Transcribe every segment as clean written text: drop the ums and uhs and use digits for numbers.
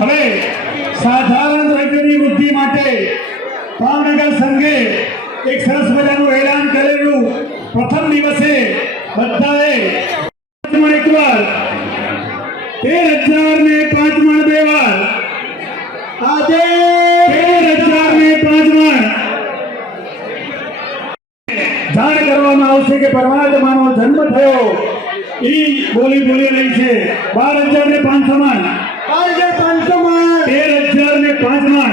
હવે સાધારણ દ્રવ્યની વૃદ્ધિ માટે ભાવનગર સંઘે એક સરસ મજાનું એલાન કરેલું. પ્રથમ દિવસે બધાએ એકવાર 13,005 મણ 2 વાર આજે 13,005 મણ જાણ કરવામાં આવશે કે પરમાત્માનો જન્મ થયો. ઈ બોલી રહી છે 12,500 મણ 12,500 મણ 13,005 મણ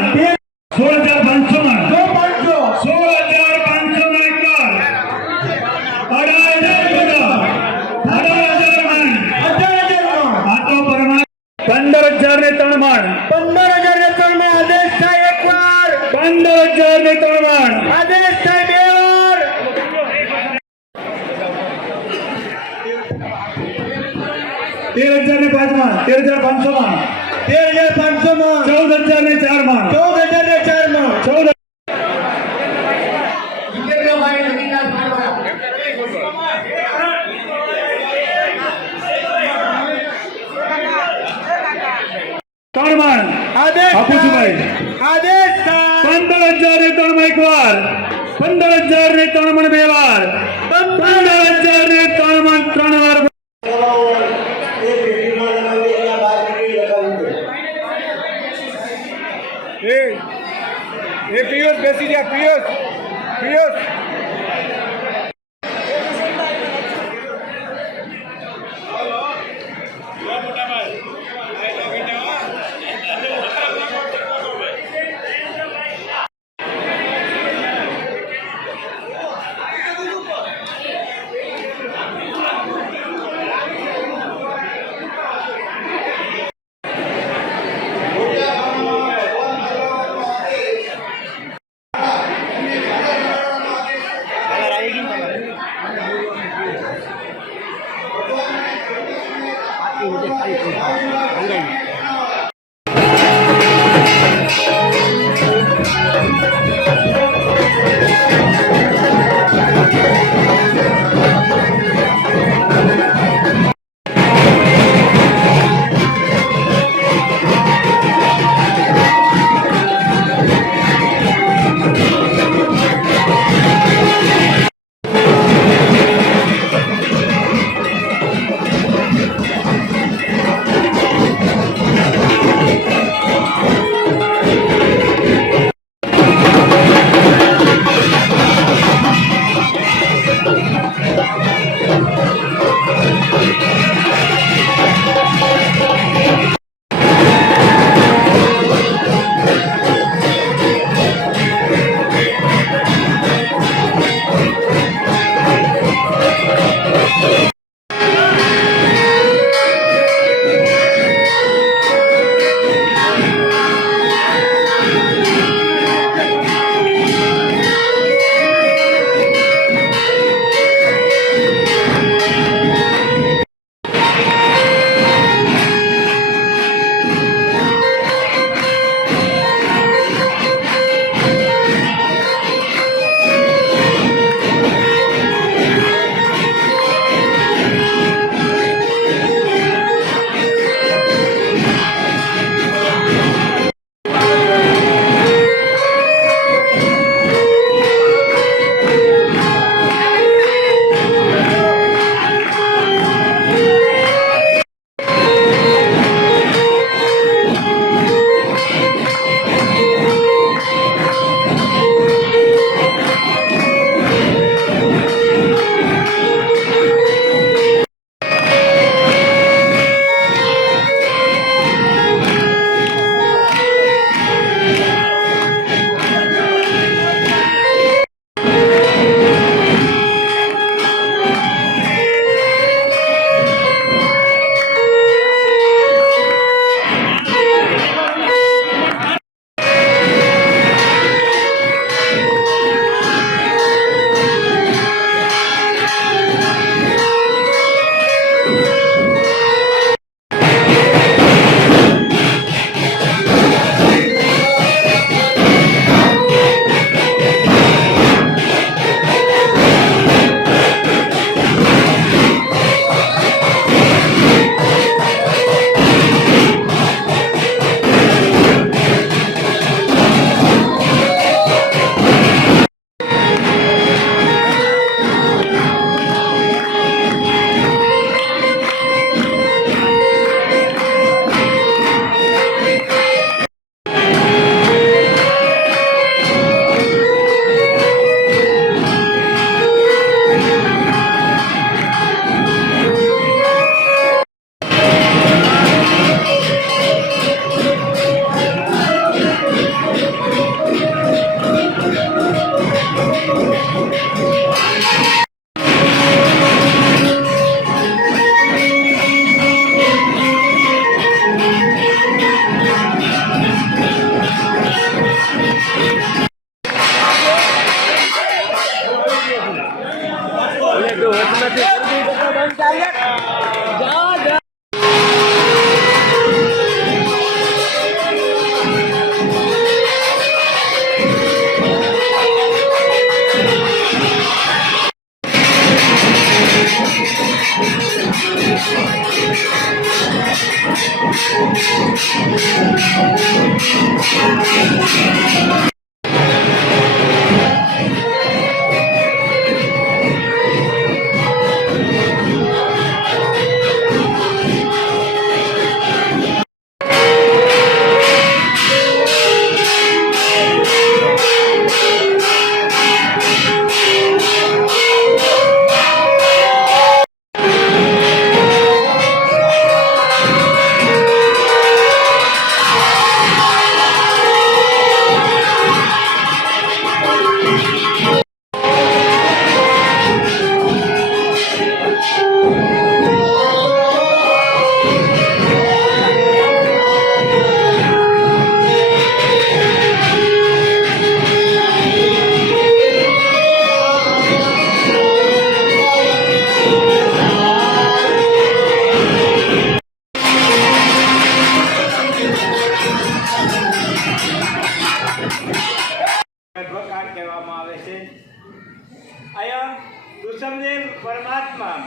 16,500 મણ 16,500 મણ એકવાર 18,000 મણ આ તો પરમાત્મા 15,003 મણ 15,003 મણ આદેશ થાય એકવાર 15,003 મણ આદેશ થાય 2 વાર 13,005 મણ 13,500 મણ 13,500 મણ 14,004 મણ 14,004 મણ 14 3 મણ આદેશ આપું છું ભાઈ આદેશ 15,003 મણ એકવાર 15,003 મણ 2 વાર 15,003 મણ 3 વાર એ પિયુષ બેસી જા પિયુષ ગર્ભકાળ કહેવામાં આવે છે. અહીંયા ઋષભદેવ પરમાત્મા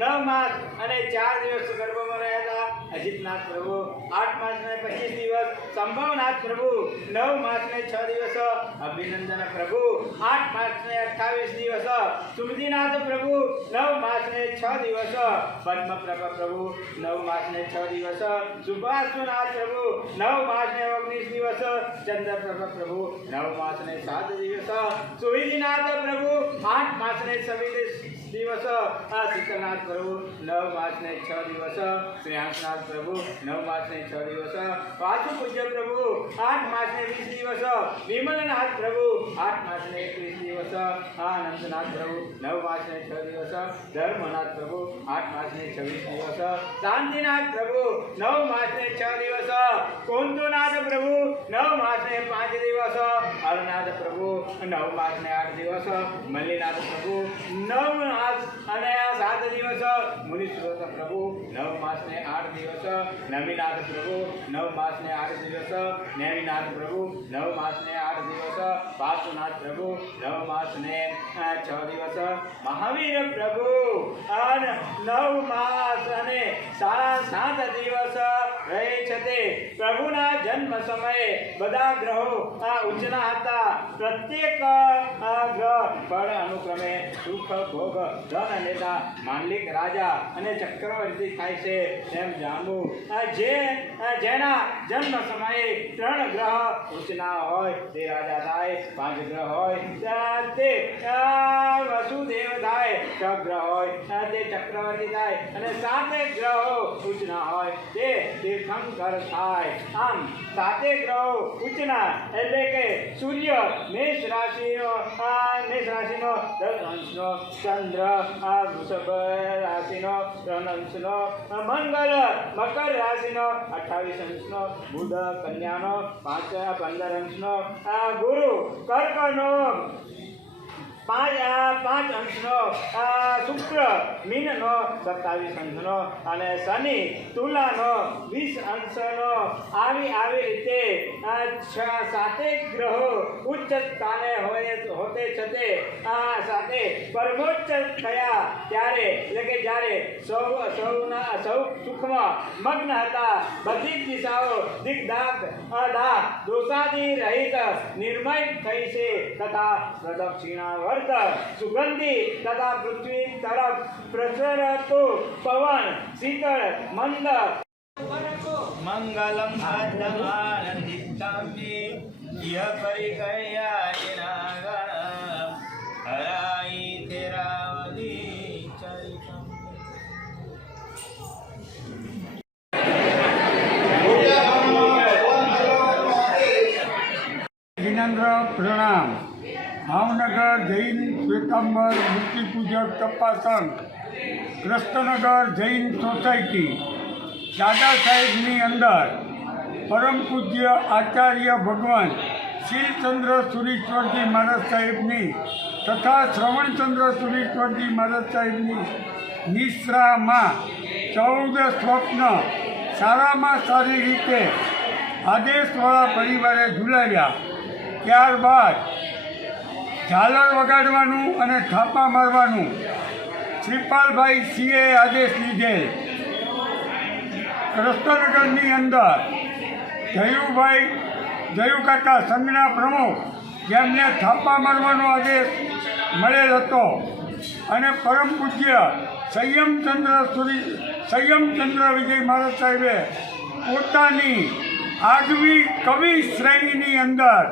9 માસ અને 4 દિવસ ગર્ભમાં રહ્યા હતા. અજીતનાથ પ્રભુ 8 માસ ને 25 દિવસ, સંભવનાથ પ્રભુ 9 માસ ને 6 દિવસ, અભિનંદન પ્રભુ 8 માસ ને 28 દિવસ, સુમદીનાથ પ્રભુ 9 માસ ને 6 દિવસ, પદ્મપ્રભા પ્રભુ 9 માસ ને 6 દિવસ, સુભાષનાથ પ્રભુ 9 માસ ને 19 દિવસ, ચંદ્રપ્રભા પ્રભુ 9 માસ ને 7 દિવસ, સુહિજીનાથ પ્રભુ 8 માસ ને 26 દિવસ, શીતલનાથ પ્રભુ 9 માસ ને 6 દિવસ, શ્રેયાંસનાથ પ્રભુ 9 માસ ને 6 દિવસ, વાસુ પૂજ્ય પ્રભુ 8 માસ ને 20 દિવસ, વિમલનાથ પ્રભુ 8 માસ ને 21 દિવસ, આનંદનાથ પ્રભુ 9 માસ ને 6 દિવસ, ધર્મનાથ પ્રભુ 8 માસ ને 26 દિવસ, શાંતિનાથ પ્રભુ 9 માસ ને 6 દિવસ, કોંતુનાથ પ્રભુ 9 માસ ને 5 દિવસ, હરનાથ પ્રભુ 9 માસ ને 8 દિવસ, મલ્લીનાથ પ્રભુ 9 માસ અને 7 દિવસ, મુનિશ્રોત પ્રભુ 9 માસ ને 8 દિવસ, નવીનાથ પ્રભુ 9 માસ ને 8 દિવસ, નેમિનાથ પ્રભુ 9 માસ ને 8 દિવસ, વાસુનાથ પ્રભુ 9 માસ ને 6 દિવસ, મહાવીર પ્રભુ 9 માસ અને 7 દિવસ રહે છે. તે પ્રભુના જન્મ સમયે બધા ગ્રહો ઉચ્ચના હતા. પ્રત્યેક ગ્રહ ફળ અનુક્રમે સુખ, ભોગ, ધન નેતા, માંડલિક રાજા અને ચક્રવર્તી થાય છે. તેમ જાણવું, જેના જન્મ સમયે 3 ગ્રહ ઉચ્ચના હોય તે રાજા થાય, 5 ગ્રહ હોય તે વસુદેવ થાય, 6 ગ્રહ હોય તે ચક્રવર્તી થાય અને 7 ગ્રહો ઉચ્ચના હોય તે તીર્થંકર થાય. આમ 7 ગ્રહો ઉચ્ચના એટલે કે સૂર્ય મેષ રાશિનો 10 અંશનો, ચંદ્ર વૃષભ રાશિનો 3 અંશનો, મંગળ મકર રાશિનો 28 અંશનો, બુધ કન્યાનો 15 અંશનો, ગુરુ કર્કનો 5 અંશનો, શુક્ર મીનનો 27 અંશનો અને શનિ તુલાનો 20 અંશનો. આવી રીતે 7 ગ્રહો ઉચ્ચ સ્થાને હોતે છતે સાથે પરમોચ્ચ થયા ત્યારે, એટલે કે જ્યારે સૌ સુખમાં મગ્ન હતા. બધી જ દિશાઓ દિગ્દાહ દોષાદી રહિત નિર્મય થઈ છે તથા પ્રદક્ષિણા સુગંધી તથા પૃથ્વી તરફ પ્રસરતો પવન શીતળ મંદ મંગલમ આનંદિતામ્યે યહ પરિકર્યાયના ગણ હરાઈ તેરાવદી ચરિતમ. વિનમ્ર પ્રણામ. ભાવનગર જૈન શ્વેતાંબર મૂર્તિ પૂજક તપાસંગ, કૃષ્ણનગર જૈન સોસાયટી, દાદા સાહેબની અંદર પરમ પૂજ્ય આચાર્ય ભગવાન શીલચંદ્ર સુરીશ્વરજી મહારાજ સાહેબની તથા શ્રવણચંદ્ર સુરીશ્વરજી મહારાજ સાહેબની નિશ્રામાં 14 સ્વપ્ન સારામાં સારી રીતે આદેશવાળા પરિવારે ઝુલાવ્યા. ત્યારબાદ ઝાલર વગાડવાનું અને થાપા મારવાનું શ્રીપાલભાઈ સિંહે આદેશ લીધેલ કૃષ્ણનગરની અંદર જયુકાકા સંઘના પ્રમુખ જેમને થાપા મારવાનો આદેશ મળેલ હતો અને પરમ પૂજ્ય સંયમચંદ્ર વિજય મહારાજ સાહેબે પોતાની આગવી કવિ શ્રેણીની અંદર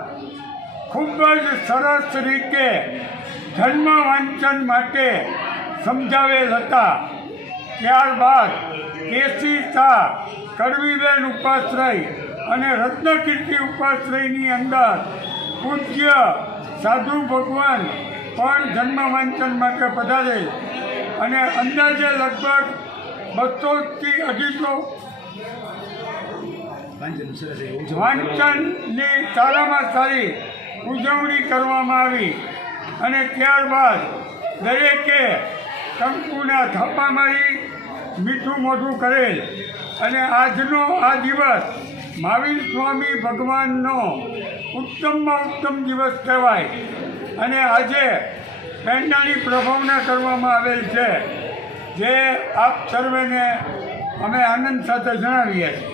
ખૂબ જ સરસ રીતે ધર્મ વાંચન માટે સમજાવેલ હતા. ત્યારબાદ કેસી શાહ, કડવીબેન ઉપાશ્રય અને રત્નકીર્તિ ઉપાશ્રયની અંદર પૂજ્ય સાધુ ભગવાન પણ ધર્મ વાંચન માટે પધારે અને અંદાજે લગભગ 200થી 250 વાંચનની સારામાં સારી ઉજવણી કરવામાં આવી અને ત્યારબાદ દરેકે કંકુના થાપા મારી મીઠું મોઢું કરેલ અને આજનો આ દિવસ મહાવીર સ્વામી ભગવાનનો ઉત્તમમાં ઉત્તમ દિવસ કહેવાય અને આજે પેંડાની પ્રભાવના કરવામાં આવેલ છે, જે આપ સર્વેને અમે આનંદ સાથે જણાવીએ છીએ.